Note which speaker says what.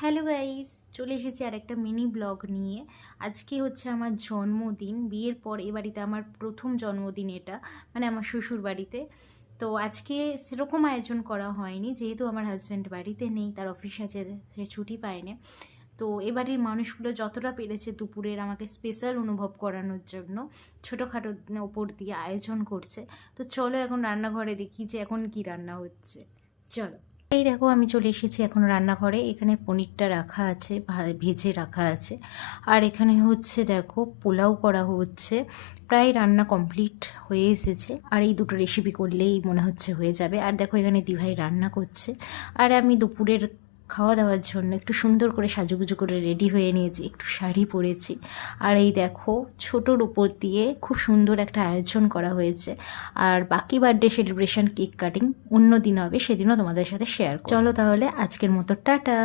Speaker 1: Hello guys, চলে এসেছি আর একটা মিনি ব্লগ নিয়ে। আজকে হচ্ছে আমার জন্মদিন, বিয়ের পর এ বাড়িতে আমার প্রথম জন্মদিন এটা মানে আমার শ্বশুর বাড়িতে। তো আজকে সেরকম আয়োজন করা হয়নি, যেহেতু আমার হাজব্যান্ড বাড়িতে নেই, তার অফিস আছে, সে ছুটি পায়নি। তো এ বাড়ির মানুষগুলো যতটা পেরেছে দুপুরের আমাকে স্পেশাল অনুভব করানোর জন্য, ছোটোখাটো ওপর দিয়ে আয়োজন করছে। তো চলো এখন রান্নাঘরে দেখি যে এখন কি রান্না হচ্ছে। চলো। এই দেখো, আমি চলে এসেছি এখন রান্নাঘরে। এখানে পনিরটা রাখা আছে ভেজে রাখা আছে। আর এখানে হচ্ছে দেখো, পোলাও করা হচ্ছে। প্রায় রান্না কমপ্লিট হয়ে এসেছে। আর এই দুটো রেসিপি করলেই মনে হচ্ছে হয়ে যাবে। আর দেখো, এখানে দিভাই রান্না করছে। আর আমি দুপুরের খাওয়া দাওয়ার জন্য একটু সুন্দর করে সাজুগুজু করে রেডি হয়ে নিয়েছি, একটু শাড়ি পরেছি। আর এই দেখো, ছোটোর উপর দিয়ে খুব সুন্দর একটা আয়োজন করা হয়েছে। আর বাকি বার্থডে সেলিব্রেশন কেক কাটিং অন্য দিন হবে, সেদিনও তোমাদের সাথে শেয়ার চলো তাহলে আজকের মতো টাটা!